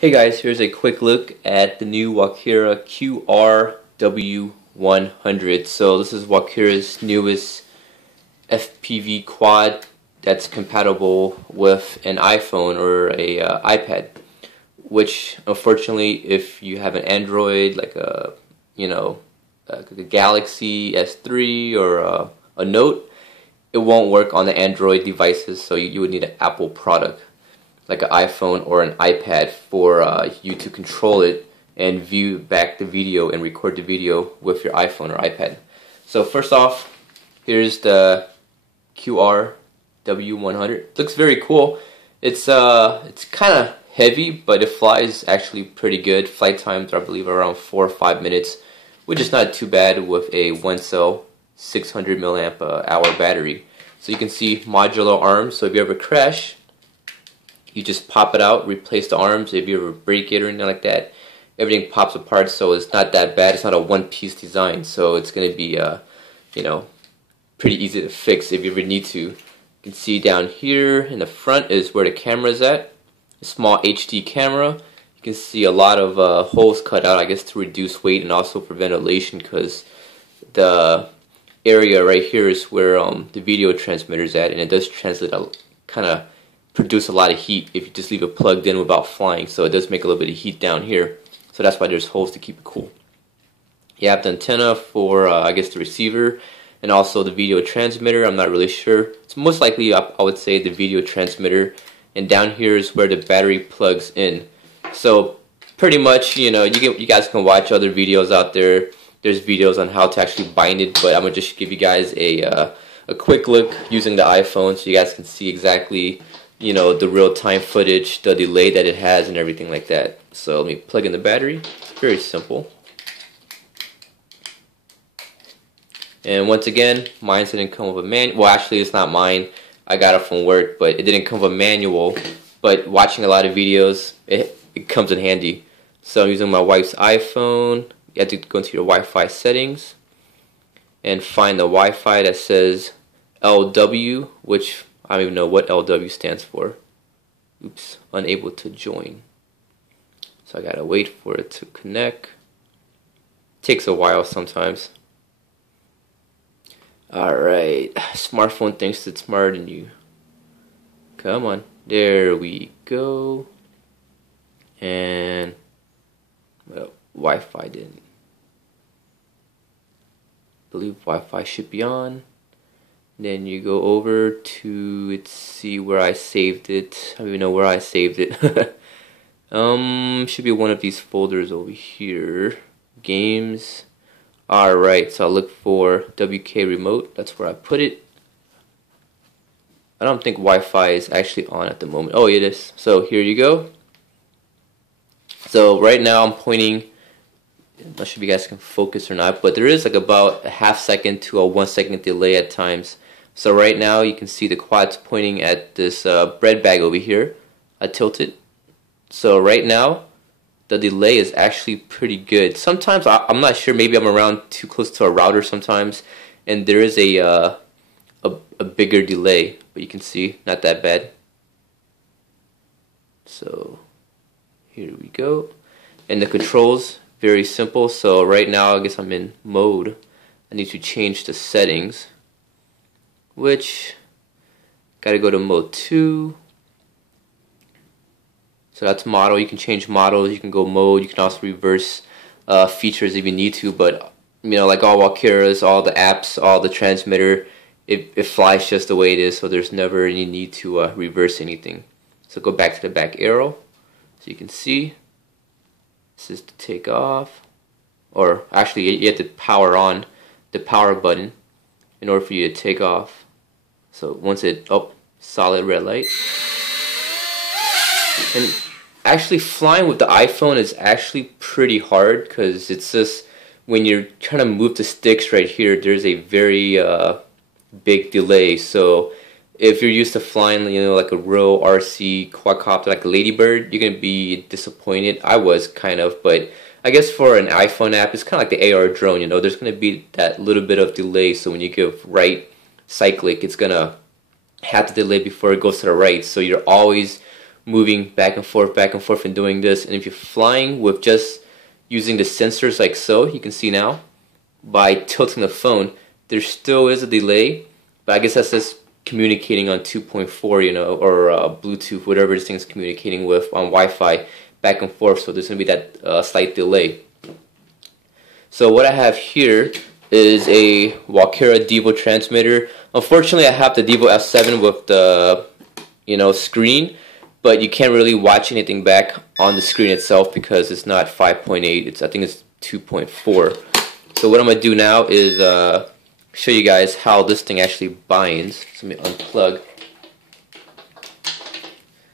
Hey guys, here's a quick look at the new Walkera QR W100. So this is Walkera's newest FPV quad that's compatible with an iPhone or a iPad. Which, unfortunately, if you have an Android like a Galaxy S3 or a Note, it won't work on the Android devices. So you would need an Apple product, like an iPhone or an iPad, for you to control it and view back the video and record the video with your iPhone or iPad. So first off, here's the QR W100. Looks very cool. It's kind of heavy, but it flies actually pretty good. Flight times are, I believe, around 4 or 5 minutes, which is not too bad with a one cell 600 milliamp hour battery. So you can see modular arms. So if you ever crash, you just pop it out, replace the arms. If you ever break it or anything like that, everything pops apart, so it's not that bad. It's not a one-piece design, so it's going to be, pretty easy to fix if you ever need to. You can see down here in the front is where the camera is at. A small HD camera. You can see a lot of holes cut out, I guess, to reduce weight and also for ventilation, because the area right here is where the video transmitter is at, and it does translate kind of produce a lot of heat if you just leave it plugged in without flying. So it does make a little bit of heat down here, so that's why there's holes to keep it cool. You have the antenna for I guess the receiver, and also the video transmitter. I'm not really sure. It's most likely, I would say, the video transmitter, and down here is where the battery plugs in. So pretty much, you guys can watch other videos out there. There's videos on how to actually bind it, but I'm gonna just give you guys a quick look using the iPhone so you guys can see exactly the real-time footage, the delay that it has, and everything like that. So let me plug in the battery. Very simple. And once again, mine didn't come with a manual. Well, actually, it's not mine. I got it from work, but it didn't come with a manual. But watching a lot of videos, it comes in handy. So I'm using my wife's iPhone. You have to go into your Wi-Fi settings and find the Wi-Fi that says LW, which I don't even know what LW stands for. Oops, unable to join. So I gotta wait for it to connect. Takes a while sometimes. Alright, smartphone thinks it's smarter than you. Come on, there we go. And, well, Wi-Fi didn't. I believe Wi-Fi should be on. Then you go over to, let's see where I saved it. I don't even know where I saved it. Should be one of these folders over here. Games. Alright, so I'll look for WK remote. That's where I put it. I don't think Wi-Fi is actually on at the moment. Oh, it is. So here you go. So right now I'm pointing. I'm not sure if you guys can focus or not, but there is like about a ½ second to a 1 second delay at times. So right now you can see the quad's pointing at this bread bag over here. I tilt it. So right now the delay is actually pretty good. Sometimes I'm not sure, maybe I'm around too close to a router sometimes, and there is a bigger delay, but you can see not that bad. So here we go. And the controls, very simple. So right now I guess I'm in mode. I need to change the settings, which gotta go to mode 2. So that's model. You can change models, you can go mode, you can also reverse features if you need to, but like all Walkeras, all the apps, all the transmitter, it flies just the way it is, so there's never any need to reverse anything. So go back to the back arrow so you can see this is to take off, or actually you have to power on the power button in order for you to take off. So once solid red light. And actually flying with the iPhone is actually pretty hard, because it's just when you're trying to move the sticks right here, there's a very big delay. So if you're used to flying, like a real RC quadcopter, like a Ladybird, you're gonna be disappointed. I was kind of, but I guess for an iPhone app, it's kind of like the AR drone. There's gonna be that little bit of delay. So when you give right cyclic, it's gonna have to delay before it goes to the right. So you're always moving back and forth, and doing this. And if you're flying with just using the sensors like so, you can see now, by tilting the phone, there still is a delay, but I guess that's just communicating on 2.4, you know, or Bluetooth, whatever this thing is communicating with on Wi-Fi, back and forth, so there's going to be that slight delay. So what I have here is a Walkera Devo transmitter. Unfortunately, I have the Devo S7 with the, you know, screen, but you can't really watch anything back on the screen itself because it's not 5.8. I think it's 2.4. So what I'm gonna do now is show you guys how this thing actually binds. So let me unplug.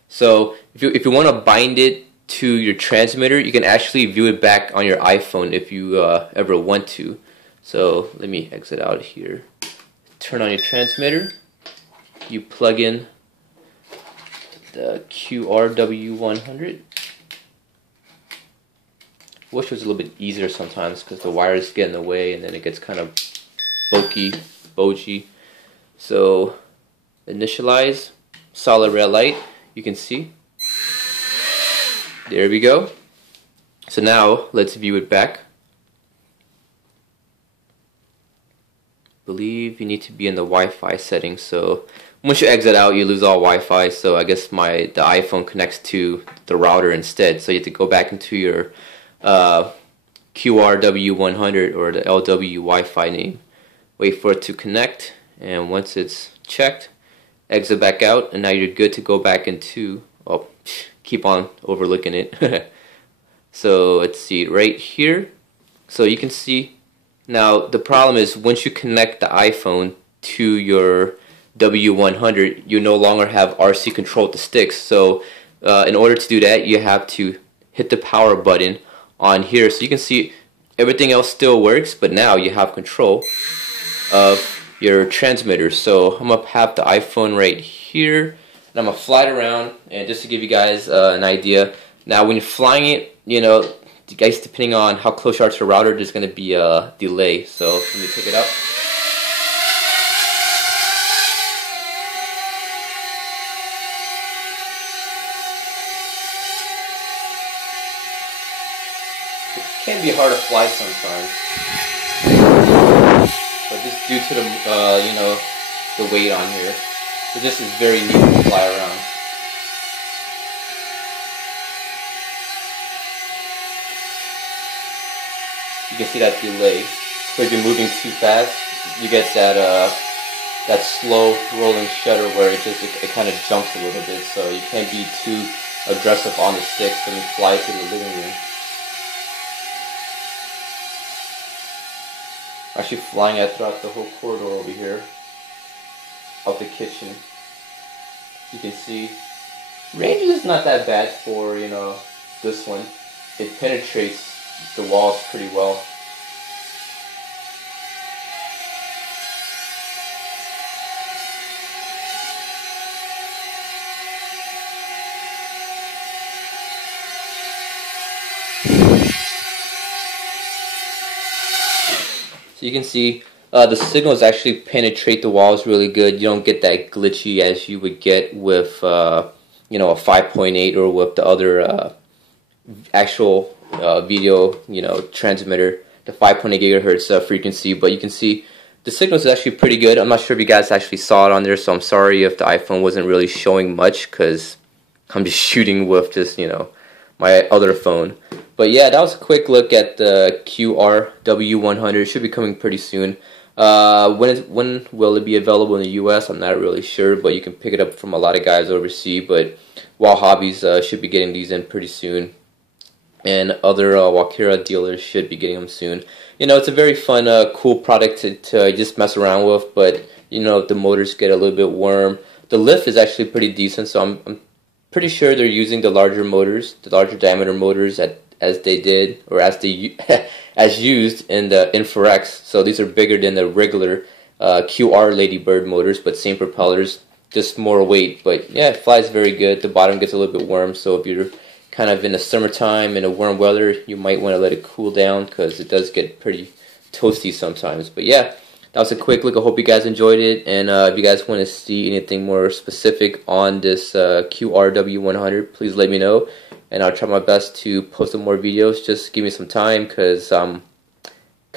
So if you want to bind it to your transmitter, you can actually view it back on your iPhone if you ever want to. So let me exit out here. Turn on your transmitter. You plug in the QR W100. Wish it was a little bit easier sometimes because the wires get in the way and then it gets kind of bogy. So initialize, solid red light, you can see. There we go. So now let's view it back. Believe you need to be in the Wi-Fi settings, so once you exit out you lose all Wi-Fi, so I guess the iPhone connects to the router instead, so you have to go back into your QR W100 or the LW Wi-Fi name, wait for it to connect, and once it's checked, exit back out, and now you're good to go back into, oh, keep on overlooking it. So let's see right here, so you can see now the problem is once you connect the iPhone to your W100, you no longer have RC control with the sticks, so in order to do that you have to hit the power button on here, so you can see everything else still works, but now you have control of your transmitter. So I'm gonna have the iPhone right here, and I'm gonna fly it around, and just to give you guys an idea, now when you're flying it, you know, guys, depending on how close you are to the router, there's gonna be a delay. So let me pick it up. It can be hard to fly sometimes, but just due to the you know, the weight on here, so this is very neat to fly around. You can see that delay. So if you're moving too fast, you get that that slow rolling shutter where it kind of jumps a little bit. So you can't be too aggressive on the sticks when you fly through the living room. Actually flying it throughout the whole corridor over here of the kitchen. You can see range is not that bad for, you know, this one. It penetrates the walls pretty well. So you can see the signals actually penetrate the walls really good. You don't get that glitchy as you would get with you know, a 5.8 or with the other actual video, you know, transmitter, the 5.8 gigahertz frequency. But you can see the signal is actually pretty good. I'm not sure if you guys actually saw it on there, so I'm sorry if the iPhone wasn't really showing much because I'm just shooting with just, you know, my other phone. But yeah, that was a quick look at the QR W100. It should be coming pretty soon. When will it be available in the US? I'm not really sure, but you can pick it up from a lot of guys overseas. But Wow Hobbies should be getting these in pretty soon, and other Walkera dealers should be getting them soon. You know, it's a very fun, cool product to just mess around with, but you know, the motors get a little bit warm. The lift is actually pretty decent, so I'm pretty sure they're using the larger motors, the larger diameter motors as they did, or as they as used in the InfraX. So these are bigger than the regular QR Ladybird motors, but same propellers, just more weight. But yeah, it flies very good. The bottom gets a little bit warm, so if you're kind of in the summertime in a warm weather, you might want to let it cool down because it does get pretty toasty sometimes. But yeah, that was a quick look. I hope you guys enjoyed it, and if you guys want to see anything more specific on this QRW100, please let me know, and I'll try my best to post some more videos. Just give me some time, because kind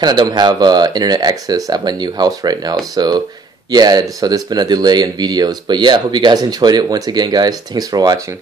of don't have internet access at my new house right now, so yeah, so there's been a delay in videos. But yeah, I hope you guys enjoyed it. Once again, guys, thanks for watching.